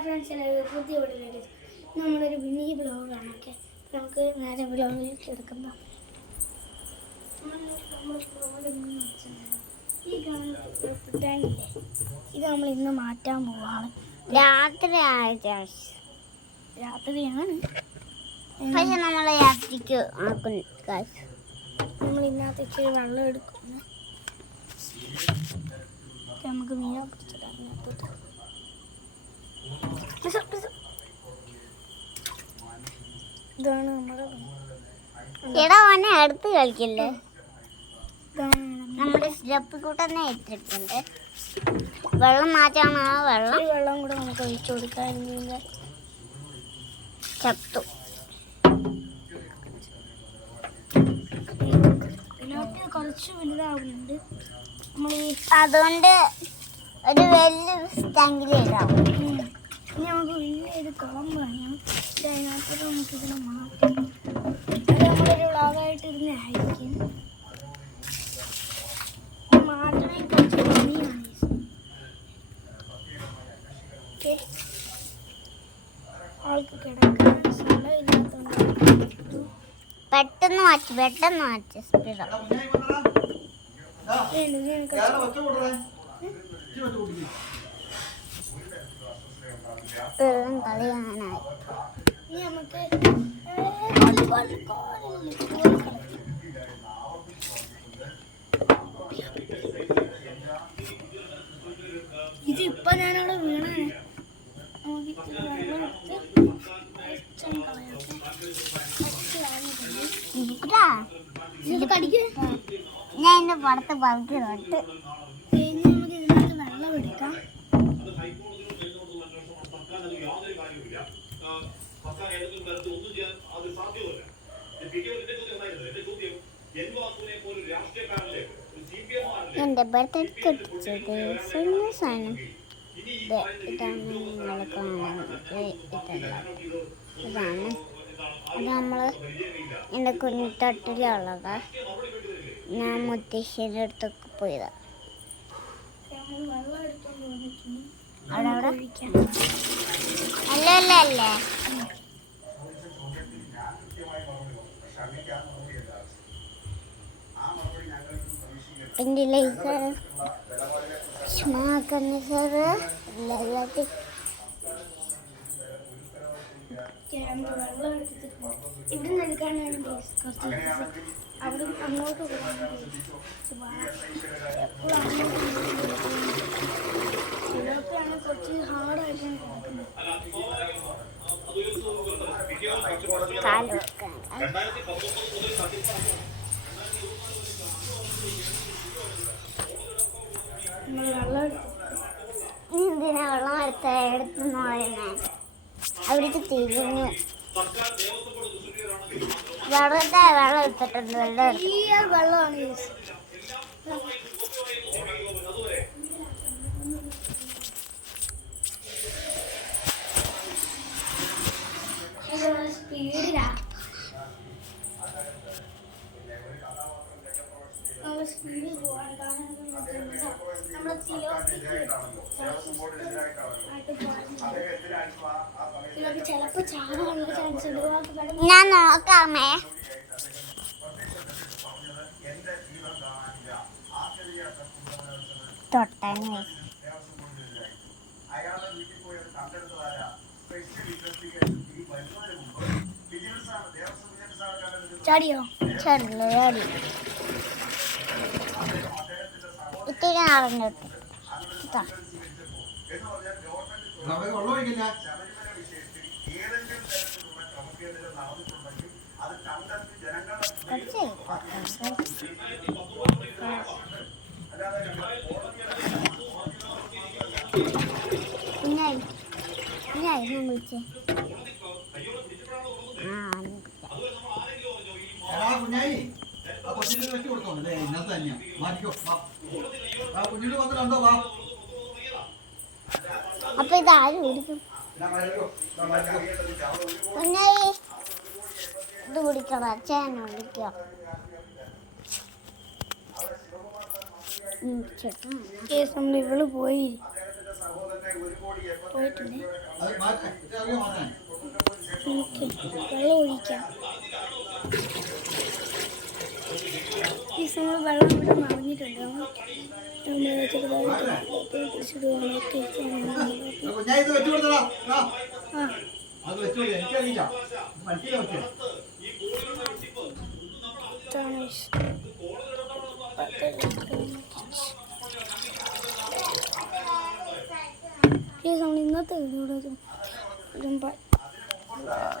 Hi friends, എല്ലാവരും പുതിയ വീഡിയോയിലേക്ക് നമ്മളൊരു മിനി ബ്ലോഗാണ്. ഓക്കെ, നമുക്ക് നേരെ ബ്ലോഗിലേക്ക് എടുക്കാം. ഈ ടാങ്കില്ലേ, ഇത് നമ്മൾ ഇന്ന് മാറ്റാൻ പോവാണ്. രാത്രിയാണ് പക്ഷെ നമ്മളെ യാത്രയ്ക്ക് നമ്മൾ ഇന്നത്തെ ഇച്ചിരി വെള്ളം എടുക്കുന്നു. നമുക്ക് മീനെ പിടിച്ചിടാം ഇതിനകത്തോട്ട്. ഇതാണ് നമ്മുടെ അടുത്ത് കളിക്കല്ലേ. നമ്മുടെ സ്റ്റെപ്പ് കൂട്ടന്നെ ഇട്ടിട്ടുണ്ട്. വെള്ളം മാറ്റാണ്. വെള്ളം കൂടെ നമുക്ക് ഒഴിച്ചു കൊടുക്കാൻ ചത്തു. ഇതിനകത്ത് കുറച്ച് വലുതാവുന്നുണ്ട്. അതുകൊണ്ട് ഒരു വലിയ ടാങ്കിലിടാം. ഇനി നമുക്ക് വലിയൊരു കുളം വേണം. അതിനകത്തോട്ട് നമുക്ക് ഇതിനെ മാറ്റാം. അത് നമ്മളൊരു വ്ളോഗായിട്ട് ഇരുന്നായിരിക്കും. മാറ്റണമെങ്കിൽ കുറച്ച് പണിയാണ്. ഓക്കെ, ആൾക്ക് കിടക്കാൻ സ്ഥലമില്ലാത്തതുകൊണ്ട് പെട്ടെന്ന് മാറ്റി സ്പീഡ്. കളിയാനായി. ഇനി നമുക്ക് ഇതിപ്പോ ഞാനവിടെ വീണാണ്. നമുക്ക് വെള്ളം ഞാൻ എന്റെ പുറത്ത് പതുക്കുന്നുണ്ട്. കഴിഞ്ഞ് നമുക്ക് ഇതിനകത്ത് വെള്ളം എടുക്കാം. എന്റെ ബർത്ത്ഡേ കെട്ടിച്ചത് സാധനം ഇതാണ്. നിങ്ങൾ കാണുന്നത് ഇതാണ്. അത് നമ്മൾ എൻ്റെ കുഞ്ഞിത്തട്ടിലുള്ളതാ. ഞാൻ മുത്തശ്ശേരി അടുത്തൊക്കെ പോയതാ. അല്ല അല്ലേ എൻ്റെ ലൈക്ക് ക്ഷമാക്കുന്ന സാറ് എല്ലാത്തിൽ വെള്ളം എടുത്തിട്ട് ഇവിടെ നിന്ന് എടുക്കാനാണ് കുറച്ച് അവിടെ അങ്ങോട്ട് ചിലർക്കാണ് കുറച്ച് ഹാർഡായിട്ടാണ് കാല് വെക്കാൻ. എന്തിനാ വെള്ളം എടുത്തെന്ന് പറയുന്നത്? അവിടേക്ക് തിരിഞ്ഞ് വെറുതെ വെള്ളം എടുത്തിട്ടുണ്ട്. വെള്ളമാണ് സ്പീഡിലാണ്. സ്പീഡിൽ പോകാൻ കാരണം നമ്മുടെ ചിലപ്പോൾ ചാടാനുള്ള ചാൻസ് ഉണ്ട്. ഞാൻ നോക്കാമേ. തൊട്ടാണ് ചാടിയോ? ചാടി ഇത്തിരി നടന്നിട്ട് വിളിച്ചേ. അപ്പൊ ഇതാരും കുടിക്കും. കുഞ്ഞായി ഇത് കുടിക്കണം. അച്ഛനെ വിളിക്കാം. നമ്മൾ ഇവള് പോയി. പോയിട്ടുണ്ട്. അത് മാറ്റാൻ മാറ്റാൻ നമുക്ക് വെള്ളം ഒഴിക്കാം. ഈ സമയം വെള്ളം ഇവിടെ നിറഞ്ഞിട്ടുണ്ട്. നമ്മൾ ചെറുതായിട്ട് തിരിച്ചിടുവാനൊക്കെ ഞാൻ ഇത് വെച്ചു കൊടുത്തടാ ആ അത് വെച്ചു എനിക്കറിയില്ല മനസ്സിലാ വെച്ചേ ഇതാണ് പ്ലീസ് നമ്മൾ ഇന്നത്തെ വീഡിയോ